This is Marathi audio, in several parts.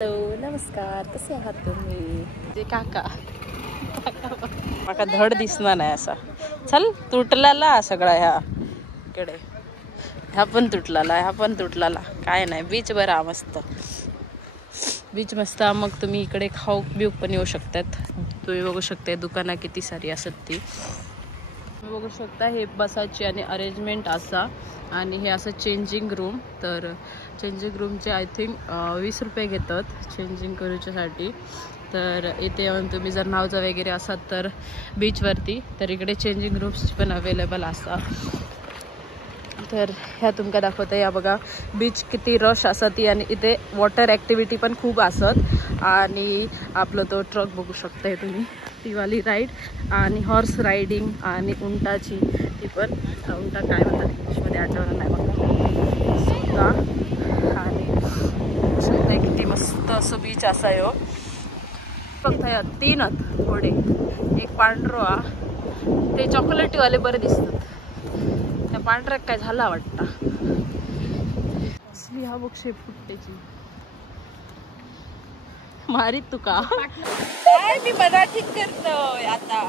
हॅलो नमस्कार, कसे आहात तुम्ही? ते काका माका धड दिसणार नाही असा. चल तुटलाला सगळा ह्याकडे, ह्या पण तुटलाला, ह्या पण तुटलाला. काय नाही, बीच बरा मस्त, बीच मस्त. मग तुम्ही इकडे खाऊ बिऊ पण येऊ शकतात. तुम्ही बघू शकता दुकानं किती सारी असत ती. तुम्ही बघू शकता हे बसाची आणि अरेंजमेंट असा. आणि हे असं चेंजिंग रूम. तर चेंजिंग रूमचे आय थिंक 20 रुपये घेतात चेंजिंग करूच्यासाठी. तर इथे येऊन तुम्ही जर न्हावचा वगैरे असाल तर बीचवरती, तर इकडे चेंजिंग रूम्स पण अवेलेबल असा. तर ह्या तुमका दाखवता या बघा बीच किती रश असत ती. आणि इथे वॉटर ॲक्टिव्हिटी पण खूप असत. आणि आपलं तो ट्रक बघू शकताय तुम्ही, ती वाली राईड. आणि हॉर्स रायडिंग आणि उंटाची ती पण. उंटा काय म्हणतात इंग्लिशमध्ये आठवण नाही बघा सुद्धा. आणि शकताय किती मस्त असं बीच असा आहे. बघता 3 घोडे, एक पांढरा, ते चॉकलेटीवाले बरे दिसतात. त्या पांढऱ्याक काय झाला वाटतं असली हा बघ शेपुट्ट्याची मारीत तुका. काय मी मराठीत करतोय आता.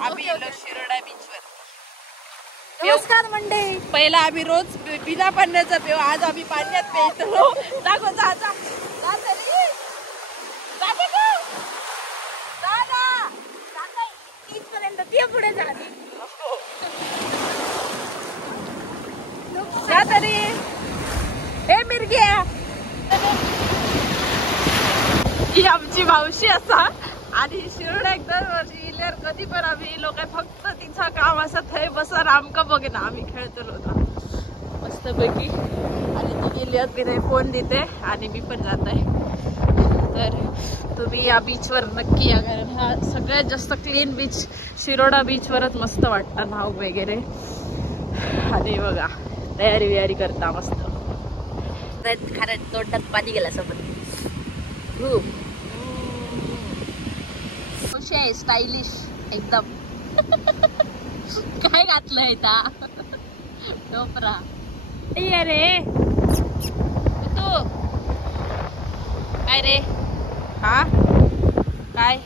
आम्ही शिरोडा बीचवर. नमस्कार मंडळी. पहिला आम्ही रोज बिना पाण्याचा पेव, आज आम्ही पाण्यात पेतो. दाखव जा जा पुढे जा तरी. हे मिरग्या ही आमची मावशी असा. आणि शिरोडा एकदा वर्षी इल्यावर कधी पण आम्ही लोक फक्त तिचं काम असं थंय बसा आमका बघे ना, आम्ही खेळतो होता मस्तपैकी. आणि ती गेली तिथे फोन देते आणि मी पण जात आहे. तर तुम्ही या बीचवर नक्की या, कारण हा सगळ्यात जास्त क्लीन बीच शिरोडा बीचवरच मस्त वाटतं न्हाव वगैरे. आणि बघा तयारी वियारी करता मस्त. खरं तोंडात पाणी गेला सोबत. खूप खुशी आहे, स्टायलिश एकदम. काय घातलंय ता टोपरा रे तू. काय रे हा काय.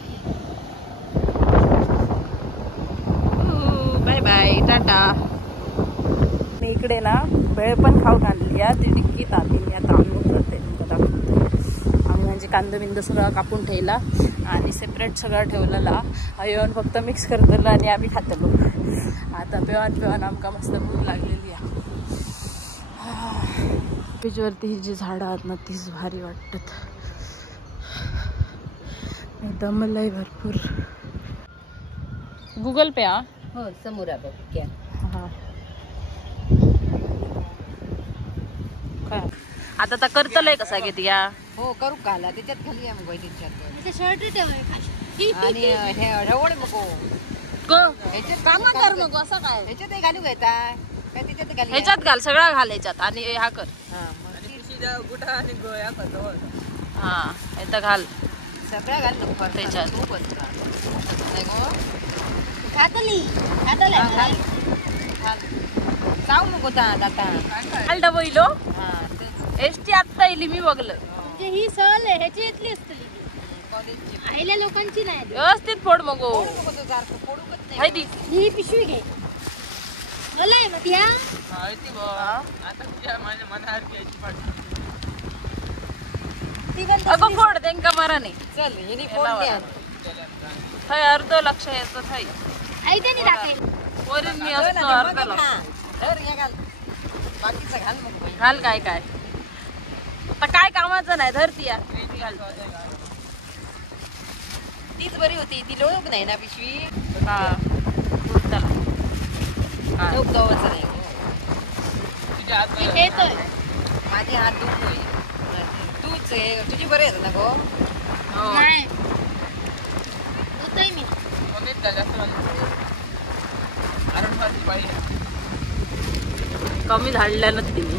Bye bye Tata. मी इकडे ना भेळ पण खाऊ घालली या. ती डिक्कीत आली आता आम्ही करते आम्ही म्हणजे कांदा बिंद सगळं कापून ठेवला आणि सेपरेट सगळं ठेवलेला. येऊन फक्त मिक्स करतलो आणि आम्ही खातलो. आता पेवान आमका मस्त भूक लागलेली आहे. बीचवरती ही जी झाडं आहेत ना तीच भारी वाटतात. दमलंय भरपूर. गुगल पे हा हो समोर आहे बघ. हा काय आता तर करतलंय कसा घेत या. हो करू काला त्याच्यात खाली आहे मग त्याच्यात शर्ट ठेवाय आणि हे ढवळ नको काम कर नको असं काय. ह्याच्यात घालू घेता काय त्याच्यात घाल. ह्याच्यात घाल, सगळा घाल ह्याच्यात. आणि हा कर गुठा आणि गोळ्या करतो. हा इथं घाल सगळ्या घाल नको त्याच्यात. खूप खातली जाऊ नको आता घाल डबो इलो. एसटी आत्ता इली मी बघलं. म्हणजे ही सहल आहे ह्याची इथली असतली, आईल्या लोकांची नाही. व्यवस्थित फोड मगो. हाय दी ही पिशवी घे मला आहे मग या. अगं फोड त्यांका मरा नाही. चल हिनी फोन घ्या. थंय अर्ध लक्ष येतं थंय. आई त्यांनी टाकाय वरून मी असतो अर्ध लक्ष. घाल बाकीचं घाल मग. घाल काय काय आता काय कामाचं नाही. धरती या तीच बरी होती. ती लोक नाही ना पिशवी. हा लोक जवळच नाही. मी खेळतोय. माझे हात दुखतोय. तूच तुझी बरे आहेत ना गो. नाही होतोय मी. कमी झाडल्यानं तिने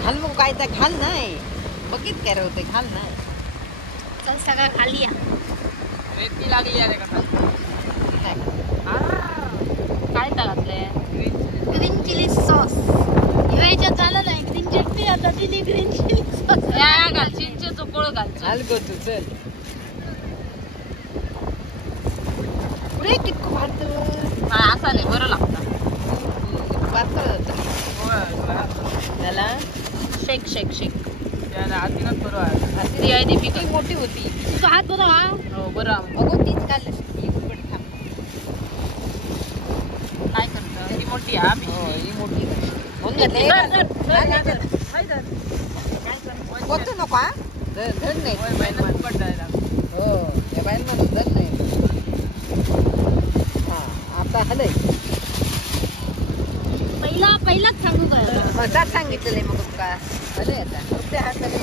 घाल मग काय तर घाल नाही. बघित काय होते घाल नाही. चल सगळं खाली या. रेती लागली आहे का काय घातलंय. ग्रीन चिली सॉस ह्याच्यात झालं नाही. ग्रीन चटणी आता तिने ग्रीन चिली सॉस घाल. चिंचेचं घालचो. घाल गो तू चल पुढे कितको भात असा नाही बरं लागतं. त्याला शेक शेक शेक. आधी बरोबर ती आहे दीपिका. ती मोठी होती तुझा हात बघा हा. हो बरं. अगो तीच काढलं ही उघडी थांब काय करतं ती मोठी आहे आम्ही. हो ही मोठी म्हणून घेतलं होतो नको हा धड नाही हो या बाहेर म्हणून धड नाही हा आता हलय पहिलाच सांगू काय मजाक सांगितलेलं मग तुका हलय आता कुठे हात हलय